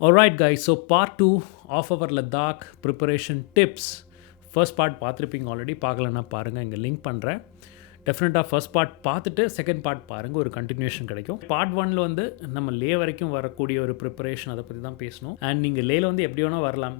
Alright guys, so part 2 of our Ladakh preparation tips. First part பார்த்துருப்பீங்க already, பார்க்கலன்னா பாருங்கள், இங்கே லிங்க் பண்ணுறேன். டெஃபினட்டாக ஃபர்ஸ்ட் பார்ட் பார்த்துட்டு செகண்ட் பார்ட் பாருங்கள், ஒரு கண்டினியூஷன் கிடைக்கும். பார்ட் 1ல் வந்து நம்ம லே வரைக்கும் வரக்கூடிய ஒரு ப்ரிப்பரேஷன் அதை பற்றி தான் பேசணும். அண்ட் நீங்கள் லேல வந்து எப்படி வேணால் வரலாம்,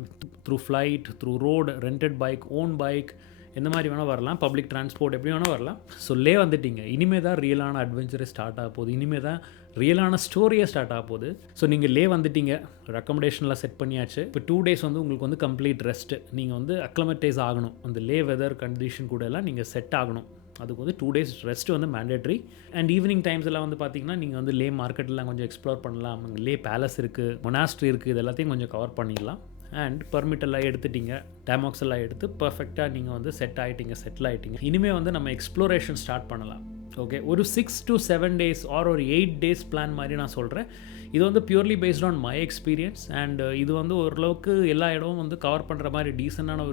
through flight, through road, rented bike, own bike, எந்த மாதிரி வேணால் வரலாம், பப்ளிக் டிரான்ஸ்போர்ட் எப்படி வேணால் வரலாம். ஸோ லே வந்துட்டிங்க, இனிமேல் தான் ரியலான அட்வென்ச்சரே ஸ்டார்ட் ஆக போகுது, இனிமேல் தான் ரியலான ஸ்டோரியே ஸ்டார்ட் ஆக போகுது. ஸோ நீங்கள் லே வந்துட்டீங்க, அக்கமடேஷன்லாம் செட் பண்ணியாச்சு. இப்போ 2 days வந்து உங்களுக்கு வந்து கம்ப்ளீட் ரெஸ்ட்டு. நீங்கள் வந்து அக்ளமடைஸ் ஆகணும், அந்த லே வெதர் கண்டிஷன் கூட எல்லாம் நீங்கள் செட் ஆகணும். அதுக்கு வந்து 2 days ரெஸ்ட்டு வந்து மேண்டேட்ரி. அண்ட் ஈவினிங் டைம்ஸ் எல்லாம் வந்து பார்த்தீங்கன்னா நீங்கள் வந்து லே மார்க்கெட்லாம் கொஞ்சம் எக்ஸ்ப்ளோர் பண்ணலாம். அங்கே லே பேலஸ் இருக்குது, மொனாஸ்ட்ரி இருக்குது, இது எல்லாத்தையும் கொஞ்சம் கவர் பண்ணிடலாம். அண்ட் பர்மிட் எல்லாம் எடுத்துட்டிங்க, டேமாக்ஸ் எல்லாம் எடுத்து பர்ஃபெக்டாக நீங்கள் வந்து செட்டில் ஆகிட்டீங்க. இனிமேல் வந்து நம்ம எக்ஸ்ப்ளோரேஷன் ஸ்டார்ட் பண்ணலாம். ஓகே, ஒரு 6 to 7 days ஆர் ஒரு 8 days பிளான் மாதிரி நான் சொல்கிறேன். இது வந்து purely based on my experience. And இது வந்து ஓரளவுக்கு எல்லா இடமும் வந்து கவர் பண்ணுற மாதிரி டீசெண்டான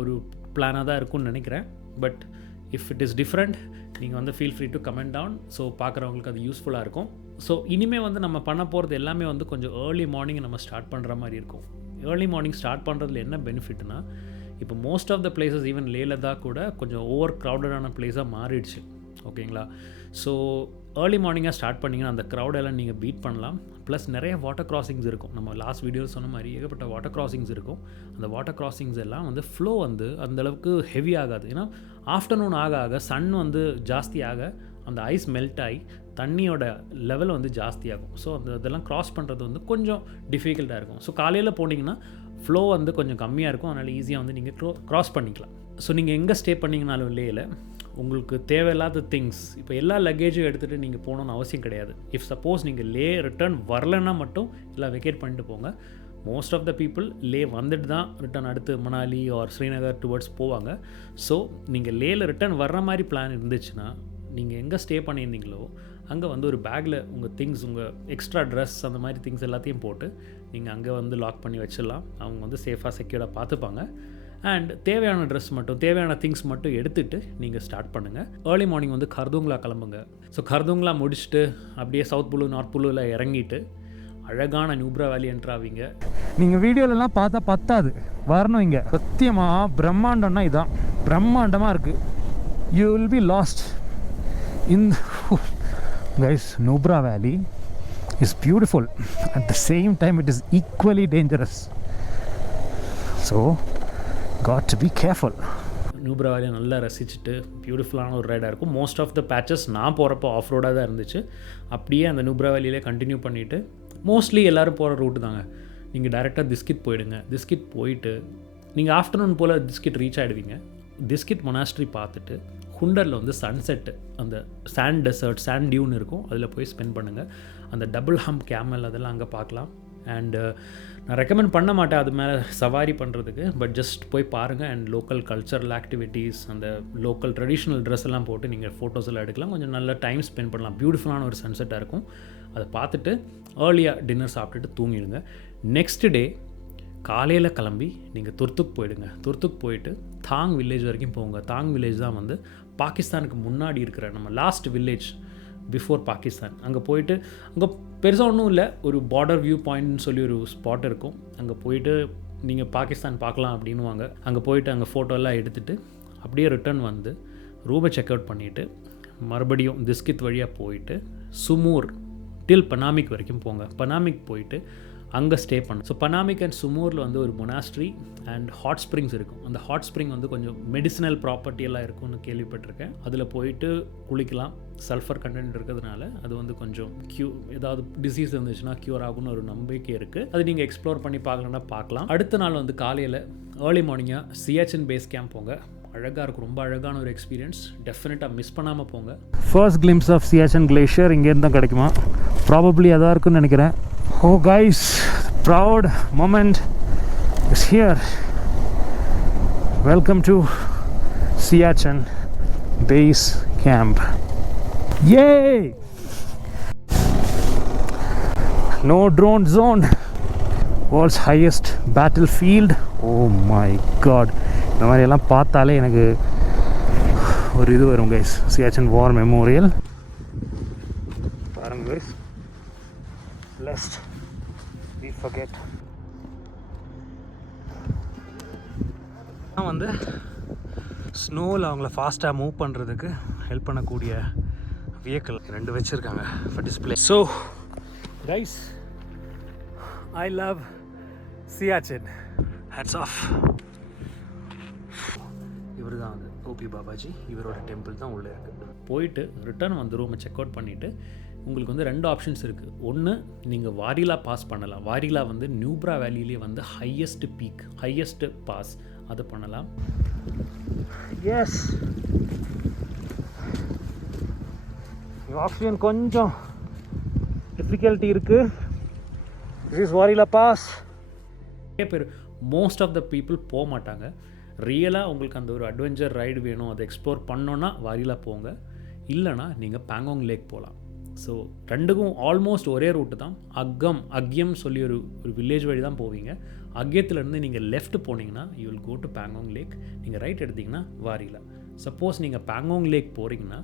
ஒரு பிளானாக தான் இருக்கும்னு நினைக்கிறேன். But if it is different, நீங்கள் வந்து feel free to comment down. So பார்க்குறவங்களுக்கு அது யூஸ்ஃபுல்லாக இருக்கும். ஸோ இனிமேல் வந்து நம்ம பண்ண போகிறது எல்லாமே வந்து கொஞ்சம் ஏர்லி மார்னிங் நம்ம ஸ்டார்ட் பண்ணுற மாதிரி இருக்கும். ஏர்லி மார்னிங் ஸ்டார்ட் பண்ணுறதுல என்ன பெனிஃபிட்னா, இப்போ most of the places even Leh Ladakh கூட கொஞ்சம் ஓவர் க்ரௌடடான பிளேஸாக மாறிடுச்சு. ஓகேங்களா? ஸோ ஏர்லி மார்னிங்காக ஸ்டார்ட் பண்ணிங்கன்னா அந்த க்ரௌடெல்லாம் நீங்கள் பீட் பண்ணலாம். ப்ளஸ் நிறைய வாட்டர் கிராசிங்ஸ் இருக்கும். நம்ம லாஸ்ட் வீடியோவில் சொன்ன மாதிரி ஏகப்பட்ட வாட்டர் கிராசிங்ஸ் இருக்கும். அந்த வாட்டர் கிராசிங்ஸ் எல்லாம் வந்து ஃப்ளோ வந்து அந்தளவுக்கு ஹெவி ஆகாது. ஏன்னா ஆஃப்டர்நூன் ஆக சன் வந்து ஜாஸ்தி ஆக அந்த ஐஸ் மெல்ட் ஆகி தண்ணியோட லெவல் வந்து ஜாஸ்தியாகும். ஸோ அதெல்லாம் க்ராஸ் பண்ணுறது வந்து கொஞ்சம் டிஃபிகல்ட்டாக இருக்கும். ஸோ காலையில் போனீங்கன்னா ஃப்ளோ வந்து கொஞ்சம் கம்மியாக இருக்கும், அதனால் ஈஸியாக வந்து நீங்கள் க்ராஸ் பண்ணிக்கலாம். ஸோ நீங்கள் எங்கே ஸ்டே பண்ணிங்கனாலும் லேயில் உங்களுக்கு தேவையில்லாத திங்ஸ், இப்போ எல்லா லக்கேஜும் எடுத்துகிட்டு நீங்கள் போகணுன்னு அவசியம் கிடையாது. இஃப் சப்போஸ் நீங்கள் லே ரிட்டர்ன் வரலைன்னா மட்டும் எல்லாம் வெக்கேட் பண்ணிட்டு போங்க. மோஸ்ட் ஆஃப் த பீப்புள் லே வந்துட்டு தான் ரிட்டர்ன் அடுத்து மணாலி ஆர் ஸ்ரீநகர் டுவர்ட்ஸ் போவாங்க. ஸோ நீங்கள் லேயில் ரிட்டர்ன் வர்ற மாதிரி பிளான் இருந்துச்சுன்னா நீங்கள் எங்கே ஸ்டே பண்ணியிருந்தீங்களோ அங்கே வந்து ஒரு பேக்கில் உங்கள் திங்ஸ், உங்கள் எக்ஸ்ட்ரா ட்ரெஸ், அந்த மாதிரி திங்ஸ் எல்லாத்தையும் போட்டு நீங்கள் அங்கே வந்து லாக் பண்ணி வச்சிடலாம். அவங்க வந்து சேஃபாக செக்யூர்டாக பார்த்துப்பாங்க. அண்ட் தேவையான ட்ரெஸ் மட்டும், தேவையான திங்ஸ் மட்டும் எடுத்துகிட்டு நீங்கள் ஸ்டார்ட் பண்ணுங்கள். ஏர்லி மார்னிங் வந்து கர்துங்லா கிளம்புங்க. ஸோ கர்துங்லா முடிச்சுட்டு அப்படியே சவுத் புலு, நார்த் புலுவில் இறங்கிட்டு அழகான நூப்ரா வேலி என்ட்ராவீங்க. நீங்கள் வீடியோலலாம் பார்த்தா பத்தாது, வரணும் இங்கே. சத்தியமாக பிரம்மாண்டம்னா இதுதான், பிரம்மாண்டமாக இருக்குது. You will be last in guys. Nubra Valley is beautiful, at the same time it is equally dangerous, so got to be careful. Nubra வேலியை நல்லா ரசிச்சுட்டு பியூட்டிஃபுல்லான ஒரு ரைடாக இருக்கும். மோஸ்ட் ஆஃப் த பேச்சஸ் நான் போகிறப்போ ஆஃப் ரோடாக தான் இருந்துச்சு. அப்படியே அந்த நூப்ரா வேலியிலே கண்டினியூ பண்ணிவிட்டு மோஸ்ட்லி எல்லோரும் போகிற ரூட்டு தாங்க. நீங்கள் டைரெக்டாக திஸ்கிட் போயிடுங்க. திஸ்கிட் போயிட்டு நீங்கள் ஆஃப்டர்நூன் போல் திஸ்கிட் ரீச் ஆகிடுவீங்க. திஸ்கிட் மொனாஸ்ட்ரி பார்த்துட்டு ஹுண்டரில் வந்து சன்செட்டு, அந்த சாண்ட் டெசர்ட், சாண்ட் டியூன் இருக்கும், அதில் போய் ஸ்பெண்ட் பண்ணுங்கள். அந்த டபுள் ஹம்ப் கேமல் அதெல்லாம் அங்கே பார்க்கலாம். அண்டு நான் ரெக்கமெண்ட் பண்ண மாட்டேன் அது மேலே சவாரி பண்ணுறதுக்கு, பட் ஜஸ்ட் போய் பாருங்கள். அண்ட் லோக்கல் கல்ச்சரல் ஆக்டிவிட்டீஸ், அந்த லோக்கல் ட்ரெடிஷ்னல் ட்ரெஸ் எல்லாம் போட்டு நீங்கள் ஃபோட்டோஸ் எல்லாம் எடுக்கலாம். கொஞ்சம் நல்ல டைம் ஸ்பெண்ட் பண்ணலாம். பியூட்டிஃபுல்லான ஒரு சன்செட்டாக இருக்கும். அதை பார்த்துட்டு ஏர்லியாக டின்னர் சாப்பிட்டுட்டு தூங்கிடுங்க. நெக்ஸ்ட் டே காலையில் கிளம்பி நீங்கள் துர்த்துக் போயிடுங்க. துர்த்துக் போயிட்டு தாங் வில்லேஜ் வரைக்கும் போங்க. தாங் வில்லேஜ் தான் வந்து பாகிஸ்தானுக்கு முன்னாடி இருக்கிற நம்ம லாஸ்ட் வில்லேஜ் பிஃபோர் பாகிஸ்தான். அங்கே போயிட்டு அங்கே பெருசாக ஒன்றும் இல்லை, ஒரு பார்டர் வியூ பாயிண்ட்னு சொல்லி ஒரு ஸ்பாட் இருக்கும். அங்கே போயிட்டு நீங்கள் பாகிஸ்தான் பார்க்கலாம் அப்படின்வாங்க. அங்கே போயிட்டு அங்கே ஃபோட்டோலாம் எடுத்துகிட்டு அப்படியே ரிட்டர்ன் வந்து ரூமை செக் அவுட் பண்ணிவிட்டு மறுபடியும் திஸ்கித் வழியாக போயிட்டு சுமூர் டில் பனாமிக் வரைக்கும் போங்க. பனாமிக் போயிட்டு அங்கே ஸ்டே பண்ண. ஸோ பனாமிக் அண்ட் சுமூரில் வந்து ஒரு மொனாஸ்ட்ரி அண்ட் ஹாட் ஸ்ப்ரிங்ஸ் இருக்கும். அந்த ஹாட் ஸ்ப்ரிங் வந்து கொஞ்சம் மெடிசினல் ப்ராப்பர்ட்டி எல்லாம் இருக்கும்னு கேள்விப்பட்டிருக்கேன். அதில் போயிட்டு குளிக்கலாம். சல்ஃபர் கண்டென்ட் இருக்கிறதுனால அது வந்து கொஞ்சம் ஏதாவது டிசீஸ் இருந்துச்சுன்னா க்யூர் ஆகும்னு ஒரு நம்பிக்கை இருக்குது. அது நீங்கள் எக்ஸ்ப்ளோர் பண்ணி பார்க்கலன்னா பார்க்கலாம். அடுத்த நாள் வந்து காலையில் ஏர்லி மார்னிங்காக சியாச்சன் பேஸ் கேம்ப் போங்க. அழகாக இருக்கும், ரொம்ப அழகான ஒரு எக்ஸ்பீரியன்ஸ். டெஃபினட்டாக மிஸ் பண்ணாமல் போங்க. First glimpse of Siachen glacier இங்கேருந்து தான் கிடைக்குமா? ப்ராபப்ளி அதாக இருக்குன்னு நினைக்கிறேன். Oh guys, proud moment is here. Welcome to Siachen Base Camp. Yay! No drone zone. World's highest battlefield. Oh my god. இந்த மாதிரி எல்லாம் பார்த்தாலே எனக்கு ஒரு இது வரும் guys. Siachen War Memorial. பாருங்க guys. Lest we forget வந்து ஸ்னோவில் அவங்கள ஃபாஸ்ட்டாக மூவ் பண்ணுறதுக்கு ஹெல்ப் பண்ணக்கூடிய வெஹிக்கிள் 2 வச்சுருக்காங்க for display. So guys, I love Siachen. Hats off. இவர் தான் வந்து ஓபி பாபாஜி, இவரோட டெம்பிள் தான் உள்ளே இருக்குது. போயிட்டு ரிட்டர்ன் வந்து ரூமை செக் அவுட் பண்ணிவிட்டு உங்களுக்கு வந்து 2 ஆப்ஷன்ஸ் இருக்குது. ஒன்று, நீங்கள் வாரிலா பாஸ் பண்ணலாம். வாரிலா வந்து நியூப்ரா வேலியிலே வந்து ஹையஸ்ட் பீக், ஹையஸ்ட் பாஸ், அது பண்ணலாம். எஸ், ஆப்ஷன் கொஞ்சம் டிஃபிகல்ட்டி இருக்குது. This is வாரிலா pass. நிறைய பேர், மோஸ்ட் ஆஃப் த பீப்புள் போக மாட்டாங்க. ரியலாக உங்களுக்கு அந்த ஒரு அட்வென்ச்சர் ரைடு வேணும், அதை எக்ஸ்ப்ளோர் பண்ணோன்னா வாரிலா போங்க. இல்லைனா நீங்கள் பேங்காங் லேக் போகலாம். ஸோ 2க்கும் ஆல்மோஸ்ட் ஒரே ரூட்டு தான். அக்யம் சொல்லி ஒரு வில்லேஜ் வழி தான் போவீங்க. அக்யத்துலேருந்து நீங்கள் லெஃப்ட் போனீங்கன்னா you will go to Pangong lake. நீங்கள் ரைட் எடுத்திங்கன்னா வாரிலா. சப்போஸ் நீங்கள் பேங்காங் லேக் போகிறீங்கன்னா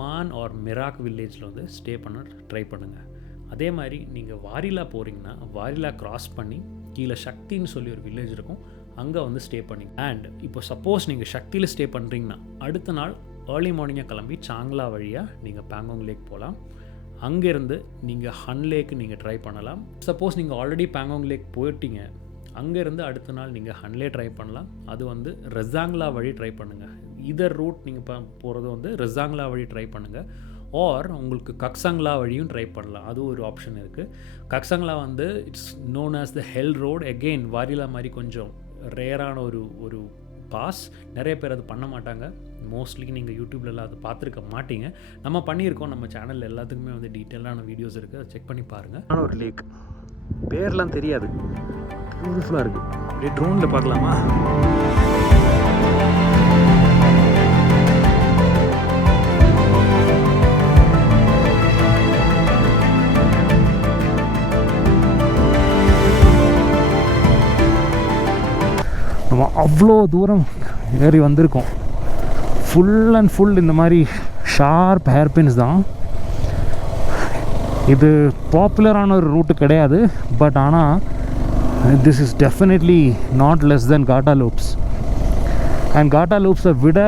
மான் ஆர் மிராக் வில்லேஜில் வந்து ஸ்டே பண்ண ட்ரை பண்ணுங்கள். அதே மாதிரி நீங்கள் வாரிலா போகிறீங்கன்னா வாரிலா கிராஸ் பண்ணி கீழே சக்தின்னு சொல்லி ஒரு வில்லேஜ் இருக்கும், அங்கே வந்து ஸ்டே பண்ணிங்க. அண்ட் இப்போ சப்போஸ் நீங்கள் சக்தியில் ஸ்டே பண்ணுறீங்கன்னா அடுத்த நாள் ஏர்லி மார்னிங்காக கிளம்பி சாங்லா வழியாக நீங்கள் பேங்காங் லேக் போகலாம். அங்கேருந்து நீங்கள் ஹன்லேக்கு நீங்கள் ட்ரை பண்ணலாம். சப்போஸ் நீங்கள் ஆல்ரெடி பேங்காங் லேக் போயிட்டீங்க, அங்கேருந்து அடுத்த நாள் நீங்கள் ஹன்லே ட்ரை பண்ணலாம். அது வந்து ரெசாங்லா வழி ட்ரை பண்ணுங்கள். இதர் ரூட் நீங்கள் போகிறது வந்து ரெசாங்லா வழி ட்ரை பண்ணுங்கள். ஆர் உங்களுக்கு கக்சங்லா வழியும் ட்ரை பண்ணலாம், அது ஒரு ஆப்ஷன் இருக்குது. கக்சங்லா வந்து it's known as the Hell road. Again வாரிலா மாதிரி கொஞ்சம் ரேரான ஒரு பாஸ். நிறைய பேர் அது பண்ண மாட்டாங்க. மோஸ்ட்லி நீங்கள் யூடியூப்லலாம் அதை பார்த்துருக்க மாட்டீங்க. நம்ம பண்ணியிருக்கோம், நம்ம சேனலில் எல்லாத்துக்குமே வந்து டீட்டெயிலான வீடியோஸ் இருக்குது, அதை செக் பண்ணி பாருங்கள். ஆனால் ஒரு லேக் பேர்லாம் தெரியாது, பியூட்டிஃபுல்லாக இருக்குது. அப்படியே ட்ரோனில் பார்க்கலாமா? நம்ம அவ்வளோ தூரம் ஏறி வந்திருக்கோம். ஃபுல் அண்ட் ஃபுல் இந்த மாதிரி ஷார்ப் ஹேர்பின்ஸ் தான். இது பாப்புலரான ஒரு ரூட்டு கிடையாது, பட் ஆனால் this is definitely not less than Gata loops. And Gata லூப்ஸை விட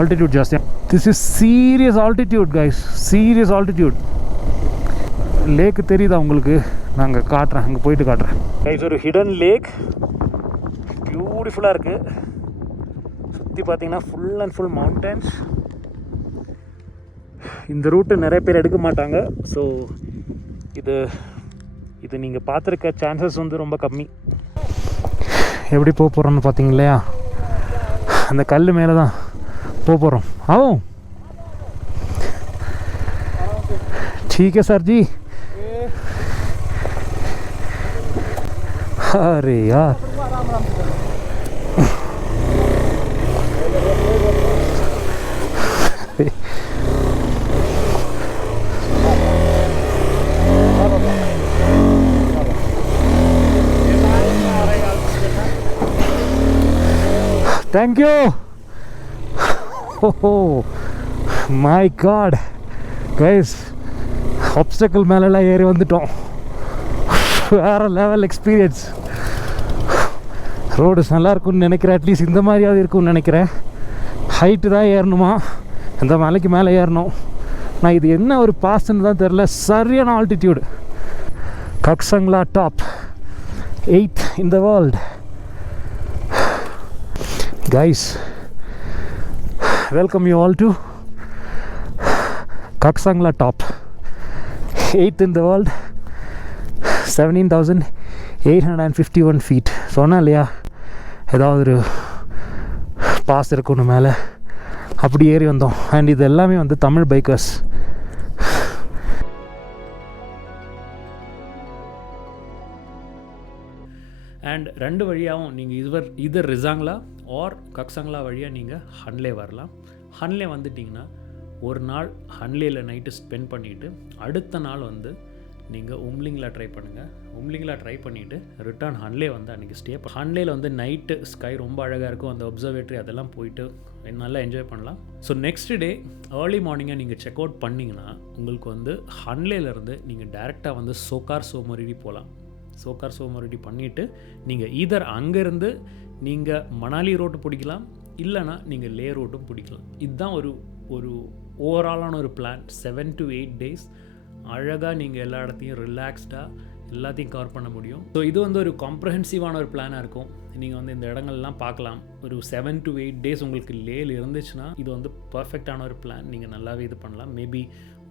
ஆல்டிடியூட் ஜாஸ்தி. This is serious altitude guys, serious altitude. லேக்கு தெரியுதா உங்களுக்கு? நாங்கள் காட்டுறேன், அங்கே போயிட்டு காட்டுறேன் கைஸ். ஒரு ஹிடன் லேக், பியூட்டிஃபுல்லாக இருக்குது. சுற்றி பார்த்தீங்கன்னா ஃபுல் அண்ட் ஃபுல் மவுண்டன்ஸ். இந்த ரூட்டு நிறைய பேர் எடுக்க மாட்டாங்க. ஸோ இது நீங்கள் பார்த்துருக்க சான்சஸ் வந்து ரொம்ப கம்மி. எப்படி போக போகிறோன்னு பார்த்தீங்க இல்லையா? அந்த கல் மேலே தான் போக போகிறோம். ஆவும் ठीक है सर जी. अरे यार Thank you. Oh my God, guys, obstacle மேல ஏறி வந்துட்டோம். வேற லெவல் எக்ஸ்பீரியன்ஸ். ரோடு நல்லா இருக்கும்னு நினைக்கிறேன். அட்லீஸ்ட் இந்த மாதிரியாவது இருக்கும்னு நினைக்கிறேன். ஹைட்டு தான் ஏறணுமா, அந்த மலைக்கு மேலே ஏறணும். நான் இது என்ன ஒரு பாஸ்ன்னு தான் தெரில. சரியான altitude. கக்சங்லா top, 8th in the world. Guys, welcome you all to Kaksangla top, 8th in the world, 17,851 feet. சொன்னா இல்லையா ஏதாவது ஒரு பாஸ் இருக்கணும் மேலே, அப்படி ஏறி வந்தோம். அண்ட் இது எல்லாமே வந்து தமிழ் பைக்கர்ஸ். அண்ட் 2 வழியாகவும் நீங்கள் இதர் ரிசாங்லா ஆர் கக்சங்லா வழியாக நீங்கள் ஹன்லே வரலாம். ஹன்லே வந்துட்டிங்கன்னா ஒரு நாள் ஹன்லேயில் நைட்டு ஸ்பெண்ட் பண்ணிவிட்டு அடுத்த நாள் வந்து நீங்கள் உம்லிங்கில் ட்ரை பண்ணுங்கள். உம்லிங்கில் ட்ரை பண்ணிவிட்டு ரிட்டர்ன் ஹன்லே வந்து அன்றைக்கி ஸ்டே ஹன்லேயில் வந்து நைட்டு ஸ்கை ரொம்ப அழகாக இருக்கும். அந்த ஒப்சர்வேட்டரி அதெல்லாம் போயிட்டு நல்லா என்ஜாய் பண்ணலாம். ஸோ நெக்ஸ்ட் டே ஏர்லி மார்னிங்காக நீங்கள் செக் அவுட் பண்ணிங்கன்னா உங்களுக்கு வந்து ஹன்லேலேருந்து நீங்கள் டேரெக்டாக வந்து சோகார் சோமொரிடி போகலாம். சோக்கார் சோமரெட்டி பண்ணிவிட்டு நீங்கள் ஈதர் அங்கேருந்து நீங்கள் மணாலி ரோட்டு பிடிக்கலாம், இல்லைனா நீங்கள் லே ரோட்டும் பிடிக்கலாம். இதுதான் ஒரு ஓவராலான ஒரு பிளான். 7 to 8 days அழகாக நீங்கள் எல்லா இடத்தையும் ரிலாக்ஸ்டாக எல்லாத்தையும் கவர் பண்ண முடியும். ஸோ இது வந்து ஒரு காம்ப்ரஹென்சிவான ஒரு பிளானாக இருக்கும். நீங்கள் வந்து இந்த இடங்கள்லாம் பார்க்கலாம். ஒரு 7 to 8 days உங்களுக்கு லேயில் இருந்துச்சுன்னா இது வந்து பர்ஃபெக்டான ஒரு பிளான். நீங்கள் நல்லாவே இது பண்ணலாம். மேபி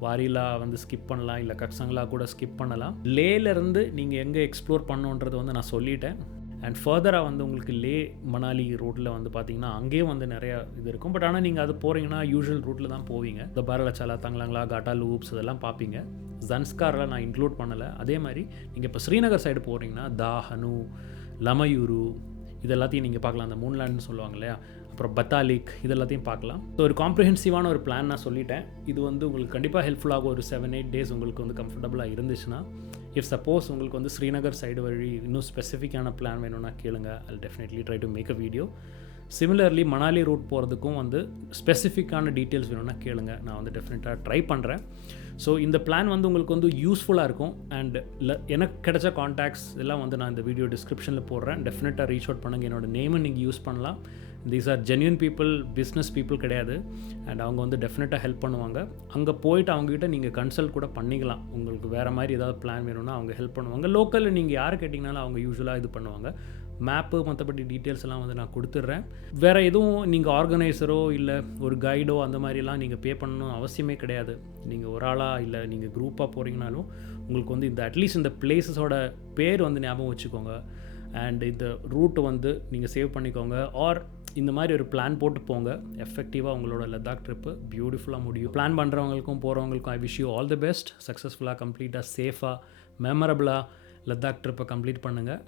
வாரிலா வந்து ஸ்கிப் பண்ணலாம், இல்லை கக்சங்களா கூட ஸ்கிப் பண்ணலாம். லேலேருந்து நீங்கள் எங்கே எக்ஸ்ப்ளோர் பண்ணணுன்றது வந்து நான் சொல்லிட்டேன். அண்ட் ஃபர்தராக வந்து உங்களுக்கு லே மணாலி ரோட்டில் வந்து பார்த்தீங்கன்னா அங்கேயும் வந்து நிறையா இது இருக்கும். பட் ஆனால் நீங்கள் அது போகிறீங்கன்னா யூஷுவல் ரூட்டில் தான் போவீங்க. இந்த பாரலச்சாலா, தங்கலாங்களா, காட்டா லூப்ஸ் இதெல்லாம் பார்ப்பீங்க. ஜன்ஸ்காரில் நான் இன்க்ளூட் பண்ணலை. அதே மாதிரி நீங்கள் இப்போ ஸ்ரீநகர் சைடு போகிறீங்கன்னா தா, ஹனு, லமயூரு இது எல்லாத்தையும் நீங்கள் பார்க்கலாம். அந்த மூன்லேண்ட்னு சொல்லுவாங்க இல்லையா, அப்புறம் பத்தாலிக் இது எல்லாத்தையும் பார்க்கலாம். ஸோ ஒரு காம்ப்ரிஹென்சிவான ஒரு பிளான் நான் சொல்லிட்டேன். இது வந்து உங்களுக்கு கண்டிப்பாக ஹெல்ப்ஃபுல்லாகும். ஒரு 7-8 days உங்களுக்கு வந்து கம்ஃபர்டபுளாக இருந்துச்சுன்னா. இஃப் சப்போஸ் உங்களுக்கு வந்து ஸ்ரீநகர் சைடு வழி இன்னும் ஸ்பெசிஃபிக்கான பிளான் வேணும்னா கேளுங்க. I'll definitely try to make a video. Similarly Manali route போகிறதுக்கும் வந்து ஸ்பெசிஃபிக்கான டீட்டெயில்ஸ் வேணும்னா கேளுங்க. நான் வந்து டெஃபினட்டாக ட்ரை பண்ணுறேன். ஸோ இந்த பிளான் வந்து உங்களுக்கு வந்து யூஸ்ஃபுல்லாக இருக்கும். அண்ட் எனக்கு கிடைச்ச காண்டாக்ட்ஸ் எல்லாம் வந்து நான் இந்த வீடியோ டிஸ்கிரிப்ஷனில் போடுறேன். டெஃபினட்டாக ரீச் அவுட் பண்ணுங்கள். என்னோட நேமை நீங்கள் யூஸ் பண்ணலாம். These are genuine people, business people கிடையாது. அண்ட் அவங்க வந்து டெஃபினட்டாக ஹெல்ப் பண்ணுவாங்க. அங்கே போயிட்டு அவங்ககிட்ட நீங்கள் கன்சல்ட் கூட பண்ணிக்கலாம். உங்களுக்கு வேறு மாதிரி ஏதாவது பிளான் வேணும்னா அவங்க ஹெல்ப் பண்ணுவாங்க. லோக்கலில் நீங்கள் யார் கேட்டிங்கனாலும் அவங்க யூஸ்வலாக இது பண்ணுவாங்க. மேப்பு மற்றபடி டீட்டெயில்ஸ் எல்லாம் வந்து நான் கொடுத்துட்றேன். வேறு எதுவும் நீங்கள் ஆர்கனைசரோ இல்லை ஒரு கைடோ அந்த மாதிரிலாம் நீங்கள் பே பண்ணணும் அவசியமே கிடையாது. நீங்கள் ஒரு ஆளாக இல்லை நீங்கள் குரூப்பாக போகிறீங்கனாலும் உங்களுக்கு வந்து இந்த அட்லீஸ்ட் இந்த பிளேஸஸோட பேர் வந்து ஞாபகம் வச்சுக்கோங்க. அண்ட் இந்த ரூட்டை வந்து நீங்கள் சேவ் பண்ணிக்கோங்க. ஆர் இந்த மாதிரி ஒரு பிளான் போட்டு போங்க. எஃபெக்டிவாக உங்களோட லடாக் ட்ரிப்பு பியூட்டிஃபுல்லாக முடியும். பிளான் பண்ணுறவங்களுக்கும் போகிறவங்களுக்கும் I wish you all the best. சக்ஸஸ்ஃபுல்லாக, கம்ப்ளீட்டாக, சேஃபாக, மெமரபுளாக லடாக் ட்ரிப்பை கம்ப்ளீட் பண்ணுங்கள்.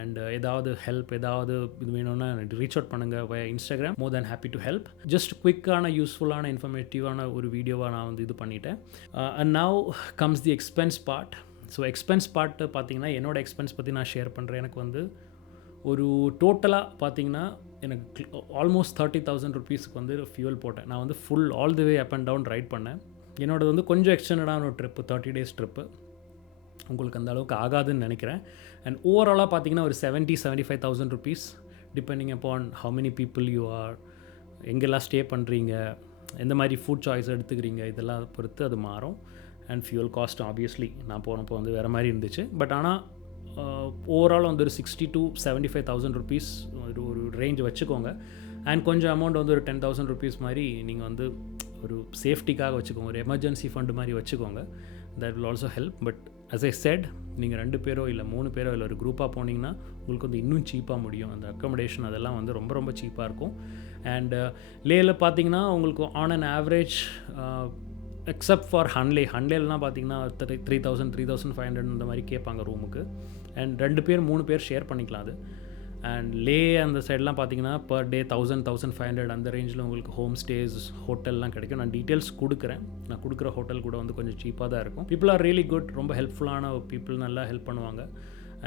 அண்ட் ஏதாவது ஹெல்ப் ஏதாவது இது வேணும்னா ரீச் அவுட் பண்ணுங்கள் via Instagram. More than happy to help. Just குவிக்கான யூஸ்ஃபுல்லான இன்ஃபர்மேட்டிவான ஒரு வீடியோவாக நான் வந்து இது பண்ணிட்டேன். And now comes the expense part. So expense part பார்த்தீங்கன்னா என்னோடய எக்ஸ்பென்ஸ் பற்றி நான் ஷேர் பண்ணுறேன். எனக்கு வந்து ஒரு டோட்டலாக பார்த்தீங்கன்னா எனக்கு ஆல்மோஸ்ட் 30,000 rupeesக்கு வந்து ஃபியூல் போட்டேன். நான் வந்து full all the way up and down ride பண்ணேன். என்னோடது வந்து கொஞ்சம் எக்ஸ்டெண்டடான ஒரு ட்ரிப்பு, 30 days ட்ரிப்பு. உங்களுக்கு அந்த அளவுக்கு ஆகாதுன்னு நினைக்கிறேன். அண்ட் ஓவராலாக பார்த்தீங்கன்னா ஒரு 70,000-75,000 rupees depending upon how many people you are, எங்கெல்லாம் ஸ்டே பண்ணுறீங்க, எந்த மாதிரி ஃபுட் சாய்ஸ் எடுத்துக்கிறீங்க, இதெல்லாம் பொறுத்து அது மாறும். அண்ட் ஃபியூல் காஸ்ட் ஆப்வியஸ்லி நான் போனப்போ வந்து வேறு மாதிரி இருந்துச்சு. பட் ஆனால் ஓவரால் வந்து ஒரு 60,000-75,000 rupees ஒரு ரேஞ்ச் வச்சுக்கோங்க. அண்ட் கொஞ்சம் அமௌண்ட் வந்து ஒரு 10,000 rupees மாதிரி நீங்கள் வந்து ஒரு சேஃப்டிக்காக வச்சுக்கோங்க. ஒரு எமர்ஜென்சி ஃபண்டு மாதிரி வச்சுக்கோங்க. That will also help. But as I said, நீங்கள் 2 பேரோ இல்லை 3 பேரோ இல்லை ஒரு குரூப்பாக போனீங்கன்னா உங்களுக்கு வந்து இன்னும் சீப்பாக முடியும். அந்த அக்கமடேஷன் அதெல்லாம் வந்து ரொம்ப ரொம்ப சீப்பாக இருக்கும். அண்ட் லேயில் பார்த்தீங்கன்னா உங்களுக்கு on an average except for ஹன்லேலாம் பார்த்தீங்கன்னா 3,000-3,500 இந்த மாதிரி கேட்பாங்க ரூமுக்கு. அண்ட் 2 பேர் 3 பேர் ஷேர் பண்ணிக்கலாம் அது. அண்ட் லே அந்த சைட்லாம் பார்த்தீங்கன்னா பர் டே 1,000-1,500 அந்த ரேஞ்சில் உங்களுக்கு ஹோம் ஸ்டேஸ் ஹோட்டல்லாம் கிடைக்கும். நான் டீட்டெயில்ஸ் கொடுக்குறேன். நான் கொடுக்குற ஹோட்டல் கூட வந்து கொஞ்சம் சீப்பாக தான் இருக்கும். People are really good. ரொம்ப ஹெல்ப்ஃபுல்லான பீப்புள், நல்லா ஹெல்ப் பண்ணுவாங்க.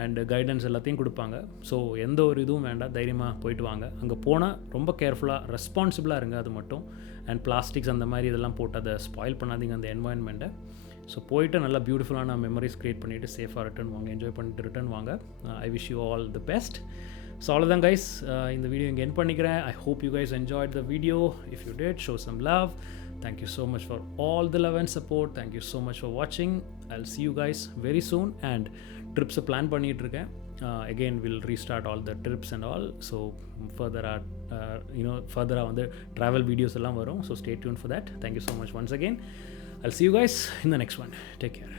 அண்ட் கைடன்ஸ் எல்லாத்தையும் கொடுப்பாங்க. ஸோ எந்த ஒரு இதுவும் வேண்டாம், தைரியமாக போயிட்டு வாங்க. அங்கே போனால் ரொம்ப கேர்ஃபுல்லாக, ரெஸ்பான்சிபிளாக இருங்க அது மட்டும். அண்ட் பிளாஸ்டிக்ஸ் அந்த மாதிரி இதெல்லாம் போட்டு அதை ஸ்பாயில் பண்ணாதீங்க அந்த என்வாயன்மெண்ட்டை. ஸோ போயிட்டு நல்லா பியூட்டிஃபுல்லான மெமரிஸ் க்ரியேட் பண்ணிவிட்டு சேஃபாக ரிட்டர்ன் வாங்க, என்ஜாய் பண்ணிட்டு ரிட்டர்ன் வாங்க. I wish you all the best. So அவ்வளோதான் கைஸ், இந்த வீடியோ இங்கே என் பண்ணிக்கிறேன். I hope you guys enjoyed the video. If you did, show some love. Thank you so much for all the love and support. Thank you so much for watching. I'll see you guys very soon. And trips plan பண்ணிட்டு இருக்கேன். Again we'll restart all the trips and all. So further further வந்து travel videos எல்லாம் வரும். So stay tuned for that. Thank you so much once again. I'll see you guys in the next one. Take care.